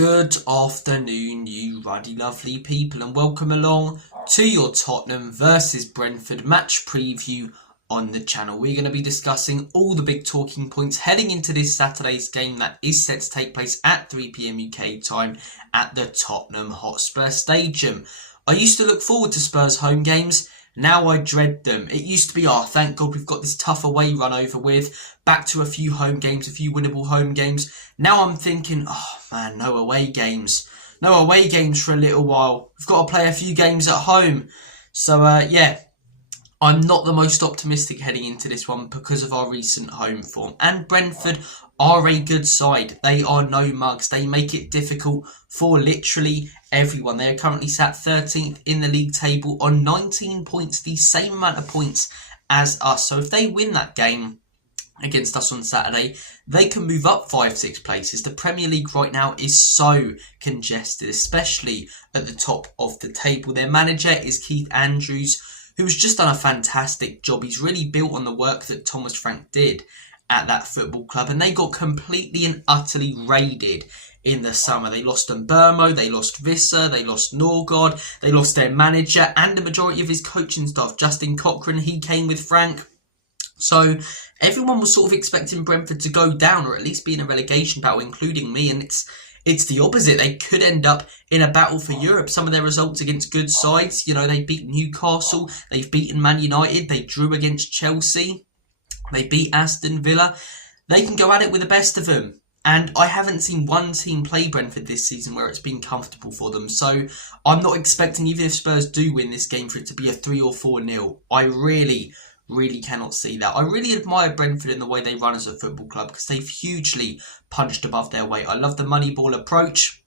Good afternoon, you ruddy lovely people, and welcome along to your Tottenham versus Brentford match preview on the channel. We're going to be discussing all the big talking points heading into this Saturday's game that is set to take place at 3 PM UK time at the Tottenham Hotspur Stadium. I used to look forward to Spurs home games. Now I dread them. It used to be, thank God we've got this tough away run over with. Back to a few home games, a few winnable home games. Now I'm thinking, man, no away games. No away games for a little while. We've got to play a few games at home. So, I'm not the most optimistic heading into this one because of our recent home form. And Brentford are a good side. They are no mugs. They make it difficult for literally everyone. They are currently sat 13th in the league table on 19 points, the same amount of points as us. So if they win that game against us on Saturday, they can move up 5-6 places. The Premier League right now is so congested, especially at the top of the table. Their manager is Keith Andrews, who's just done a fantastic job. He's really built on the work that Thomas Frank did at that football club, and they got completely and utterly raided in the summer. They lost Mbermo, they lost Visser, they lost Norgard, they lost their manager and the majority of his coaching staff. Justin Cochran, he came with Frank. So everyone was sort of expecting Brentford to go down, or at least be in a relegation battle, including me, and it's the opposite. They could end up in a battle for Europe. Some of their results against good sides, they beat Newcastle, they've beaten Man United, they drew against Chelsea, they beat Aston Villa. They can go at it with the best of them. And I haven't seen one team play Brentford this season where it's been comfortable for them. So I'm not expecting, even if Spurs do win this game, for it to be a 3 or 4-0. I really cannot see that. I really admire Brentford in the way they run as a football club because they've hugely punched above their weight. I love the money ball approach.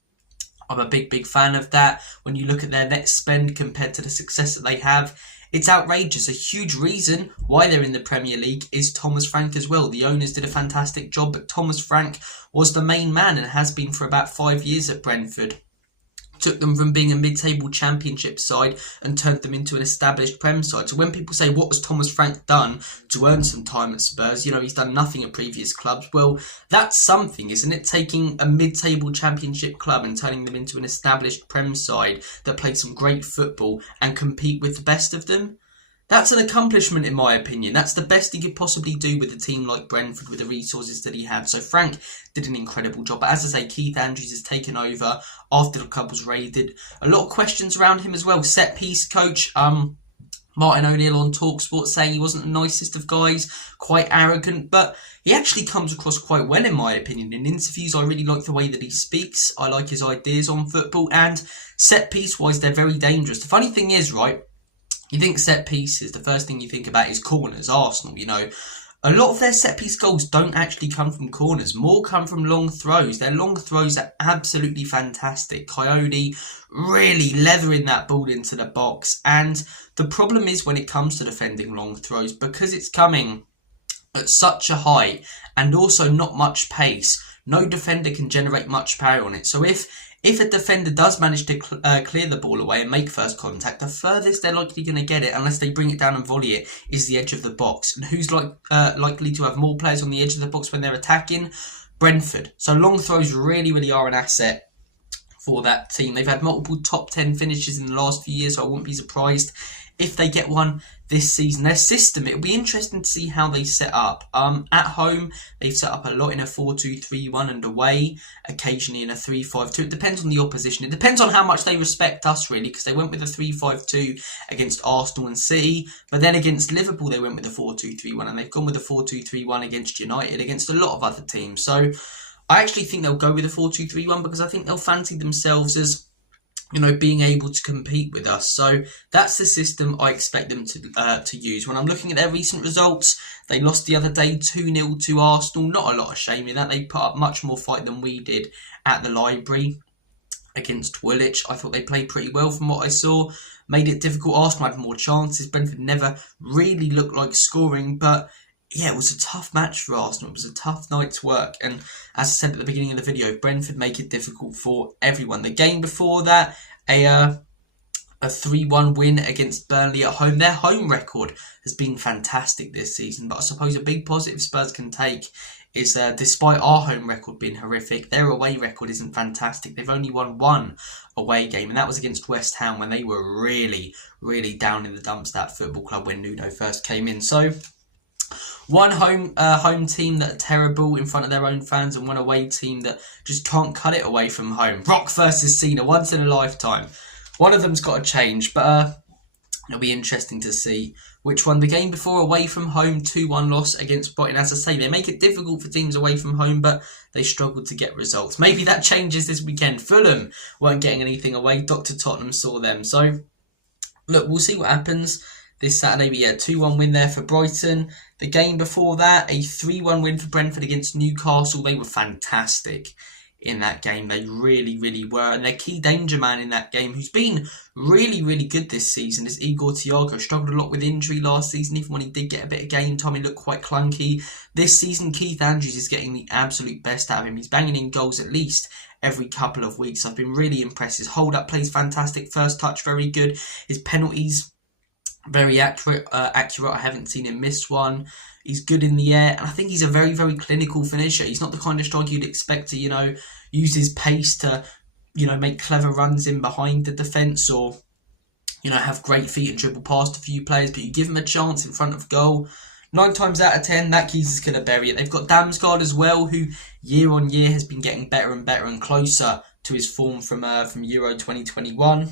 I'm a big fan of that. When you look at their net spend compared to the success that they have, it's outrageous. A huge reason why they're in the Premier League is Thomas Frank as well. The owners did a fantastic job, but Thomas Frank was the main man and has been for about 5 years at Brentford. Took them from being a mid-table championship side and turned them into an established Prem side. So when people say, what has Thomas Frank done to earn some time at Spurs? He's done nothing at previous clubs. Well, that's something, isn't it? Taking a mid-table championship club and turning them into an established Prem side that play some great football and compete with the best of them. That's an accomplishment, in my opinion. That's the best he could possibly do with a team like Brentford with the resources that he had. So Frank did an incredible job. But as I say, Keith Andrews has taken over after the club was raided. A lot of questions around him as well. Set piece coach, Martin O'Neill on TalkSport saying he wasn't the nicest of guys, quite arrogant, but he actually comes across quite well in my opinion. In interviews, I really like the way that he speaks. I like his ideas on football, and set piece wise, they're very dangerous. The funny thing is, right, you think set pieces, the first thing you think about is corners. Arsenal, a lot of their set piece goals don't actually come from corners. More come from long throws. Their long throws are absolutely fantastic. Coyote really leathering that ball into the box. And the problem is when it comes to defending long throws, because it's coming at such a height and also not much pace, no defender can generate much power on it. So if a defender does manage to clear the ball away and make first contact, the furthest they're likely going to get it, unless they bring it down and volley it, is the edge of the box. And who's likely to have more players on the edge of the box when they're attacking? Brentford. So long throws really are an asset for that team. They've had multiple top 10 finishes in the last few years, so I wouldn't be surprised if they get one this season. Their system, it'll be interesting to see how they set up. At home, they've set up a lot in a 4-2-3-1 and away, occasionally in a 3-5-2. It depends on the opposition. It depends on how much they respect us, really, because they went with a 3-5-2 against Arsenal and City, but then against Liverpool, they went with a 4-2-3-1, and they've gone with a 4-2-3-1 against United, against a lot of other teams. So I actually think they'll go with a 4-2-3-1 because I think they'll fancy themselves as being able to compete with us. So that's the system I expect them to use. When I'm looking at their recent results, they lost the other day 2-0 to Arsenal. Not a lot of shame in that. They put up much more fight than we did at the Library against Woolwich. I thought they played pretty well from what I saw. Made it difficult. Arsenal had more chances. Brentford never really looked like scoring, but yeah, it was a tough match for Arsenal. It was a tough night's work. And as I said at the beginning of the video, Brentford make it difficult for everyone. The game before that, a 3-1 win against Burnley at home. Their home record has been fantastic this season. But I suppose a big positive Spurs can take is despite our home record being horrific, their away record isn't fantastic. They've only won one away game, and that was against West Ham when they were really, really down in the dumps, that football club, when Nuno first came in. So one home team that are terrible in front of their own fans, and one away team that just can't cut it away from home. Rock versus Cena, once in a lifetime. One of them's got to change, but it'll be interesting to see which one. The game before, away from home, 2-1 loss against Brighton. As I say, they make it difficult for teams away from home, but they struggle to get results. Maybe that changes this weekend. Fulham weren't getting anything away. Dr. Tottenham saw them. So, look, we'll see what happens this Saturday. But yeah, 2-1 win there for Brighton. The game before that, a 3-1 win for Brentford against Newcastle. They were fantastic in that game. They really, really were. And their key danger man in that game, who's been really, really good this season, is Igor Thiago. Struggled a lot with injury last season. Even when he did get a bit of game time, he looked quite clunky. This season, Keith Andrews is getting the absolute best out of him. He's banging in goals at least every couple of weeks. I've been really impressed. His hold-up play's fantastic. First touch, very good. His penalties, very accurate. I haven't seen him miss one. He's good in the air, and I think he's a very, very clinical finisher. He's not the kind of striker you'd expect to, use his pace to, make clever runs in behind the defence, or, have great feet and dribble past a few players. But you give him a chance in front of goal, 9 times out of 10, that geezer's going to bury it. They've got Damsgaard as well, who year on year has been getting better and better and closer to his form from Euro 2021.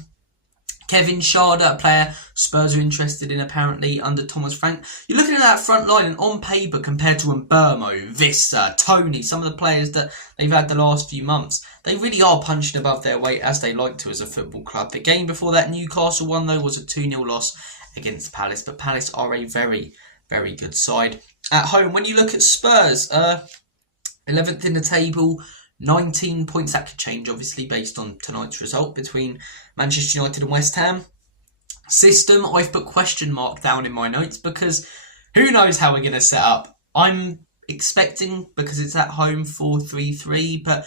Kevin Schade, a player Spurs are interested in apparently under Thomas Frank. You're looking at that front line, and on paper, compared to Mbermo, Visser, Tony, some of the players that they've had the last few months, they really are punching above their weight, as they like to as a football club. The game before that Newcastle one, though, was a 2-0 loss against Palace, but Palace are a very, very good side at home. When you look at Spurs, 11th in the table, 19 points. That could change, obviously, based on tonight's result between Manchester United and West Ham. System, I've put question mark down in my notes, because who knows how we're going to set up. I'm expecting, because it's at home, 4-3-3, but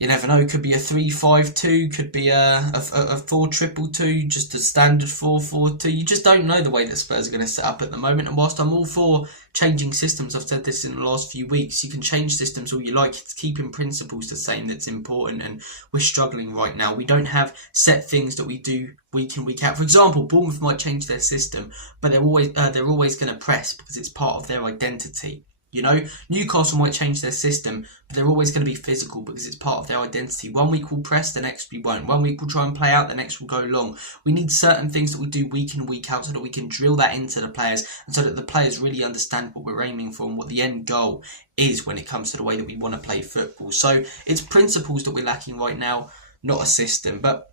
you never know. Could be a 3-5-2, could be a 4-2-2, just a standard 4-4-2. You just don't know the way that Spurs are going to set up at the moment. And whilst I'm all for changing systems, I've said this in the last few weeks, you can change systems all you like. It's keeping principles the same that's important, and we're struggling right now. We don't have set things that we do week in, week out. For example, Bournemouth might change their system, but they're always going to press, because it's part of their identity. Newcastle might change their system, but they're always going to be physical, because it's part of their identity. One week we'll press, the next we won't. One week we'll try and play out, the next we'll go long. We need certain things that we do week in, week out, so that we can drill that into the players, and so that the players really understand what we're aiming for and what the end goal is when it comes to the way that we want to play football. So it's principles that we're lacking right now, not a system. But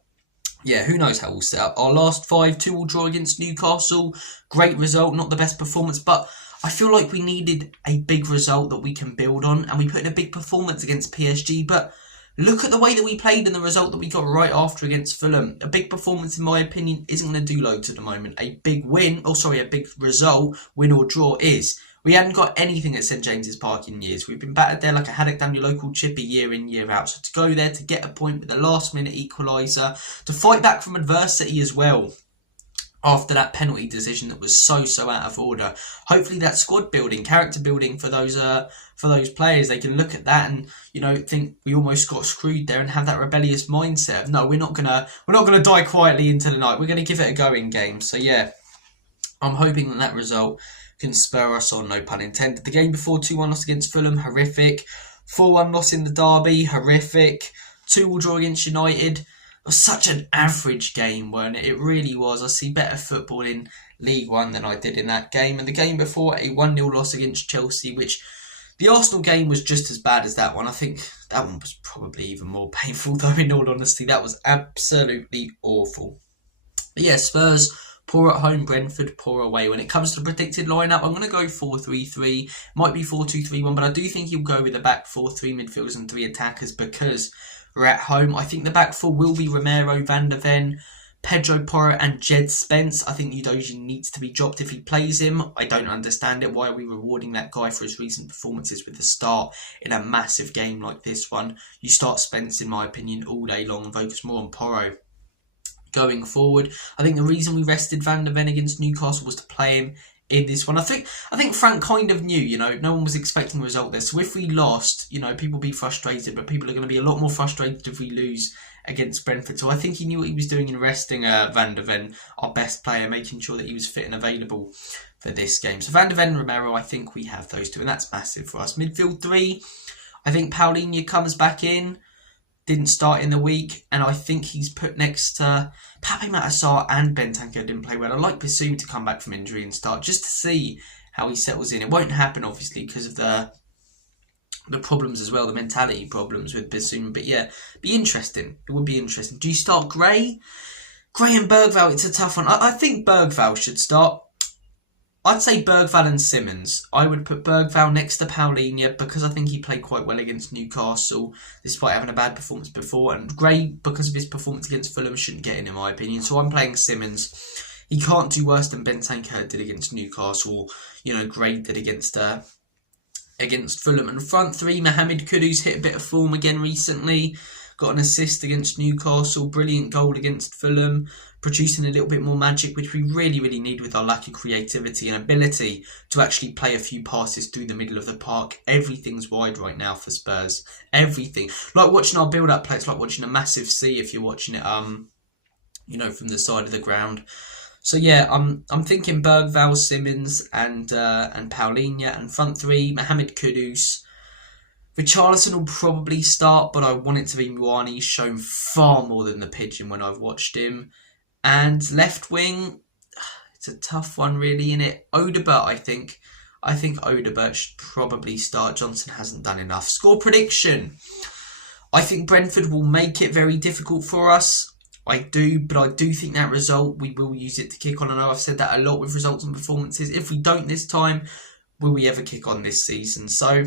yeah, who knows how we'll set up. Our last 5, 2-2 draw against Newcastle. Great result, not the best performance, but I feel like we needed a big result that we can build on, and we put in a big performance against PSG, but look at the way that we played and the result that we got right after against Fulham. A big performance, in my opinion, isn't going to do loads at the moment. A big result, win or draw, is. We hadn't got anything at St James's Park in years. We've been battered there like a haddock down your local chippy year in, year out. So to go there, to get a point with a last-minute equaliser, to fight back from adversity as well, after that penalty decision that was so out of order. Hopefully that squad building, character building for those players, they can look at that and think we almost got screwed there, and have that rebellious mindset. No, we're not gonna die quietly into the night. We're gonna give it a go in games. So yeah, I'm hoping that result can spur us on, no pun intended. The game before, 2-1 loss against Fulham, horrific. 4-1 loss in the derby, horrific. 2-2 draw against United. It was such an average game, weren't it? It really was. I see better football in League One than I did in that game. And the game before, a 1-0 loss against Chelsea, which the Arsenal game was just as bad as that one. I think that one was probably even more painful, though, in all honesty. That was absolutely awful. But yeah, Spurs, poor at home, Brentford, poor away. When it comes to the predicted lineup, I'm going to go 4-3-3. Might be 4-2-3-1, but I do think he'll go with the back 4, 3 midfielders and 3 attackers, because we're at home. I think the back 4 will be Romero, Van der Ven, Pedro Porro and Jed Spence. I think Udogie needs to be dropped if he plays him. I don't understand it. Why are we rewarding that guy for his recent performances with the start in a massive game like this one? You start Spence, in my opinion, all day long and focus more on Porro going forward. I think the reason we rested Van der Ven against Newcastle was to play him in this one. I think Frank kind of knew, no one was expecting a result there. So if we lost, people be frustrated, but people are going to be a lot more frustrated if we lose against Brentford. So I think he knew what he was doing in resting Van der Ven, our best player, making sure that he was fit and available for this game. So Van der Ven, Romero, I think we have those two, and that's massive for us. Midfield 3, I think Paulinho comes back in. Didn't start in the week, and I think he's put next to Pape Matar and Bentancur didn't play well. I'd like Bassoum to come back from injury and start, just to see how he settles in. It won't happen, obviously, because of the problems as well, the mentality problems with Bassoum. But yeah, be interesting. It would be interesting. Do you start Gray? Gray and Bergvall, it's a tough one. I think Bergvall should start. I'd say Bergvall and Simmons. I would put Bergvall next to Paulinho because I think he played quite well against Newcastle, despite having a bad performance before. And Gray, because of his performance against Fulham, shouldn't get in my opinion. So I'm playing Simmons. He can't do worse than Bentancur did against Newcastle. Gray did against Fulham. And front 3, Mohamed Kudus hit a bit of form again recently. Got an assist against Newcastle. Brilliant goal against Fulham. Producing a little bit more magic, which we really, really need with our lack of creativity and ability to actually play a few passes through the middle of the park. Everything's wide right now for Spurs. Everything. Like watching our build-up play, it's like watching a massive sea if you're watching it, from the side of the ground. So yeah, I'm thinking Bergvall, Simmons, and Paulinho, and front 3, Mohamed Kudus. Richarlison will probably start, but I want it to be Muani. He's shown far more than the pigeon when I've watched him. And left wing, it's a tough one really, innit? Odegaard, I think. I think Odegaard should probably start. Johnson hasn't done enough. Score prediction. I think Brentford will make it very difficult for us. I do, but I do think that result, we will use it to kick on. I know I've said that a lot with results and performances. If we don't this time, will we ever kick on this season? So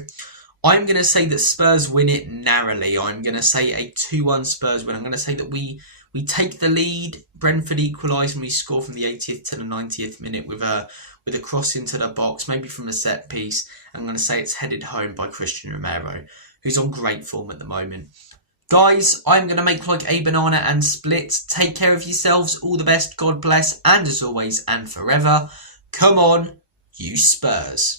I'm going to say that Spurs win it narrowly. I'm going to say a 2-1 Spurs win. I'm going to say that we take the lead, Brentford equalise, and we score from the 80th to the 90th minute with a cross into the box, maybe from a set piece. I'm going to say it's headed home by Christian Romero, who's on great form at the moment. Guys, I'm going to make like a banana and split. Take care of yourselves. All the best. God bless. And as always and forever, come on, you Spurs.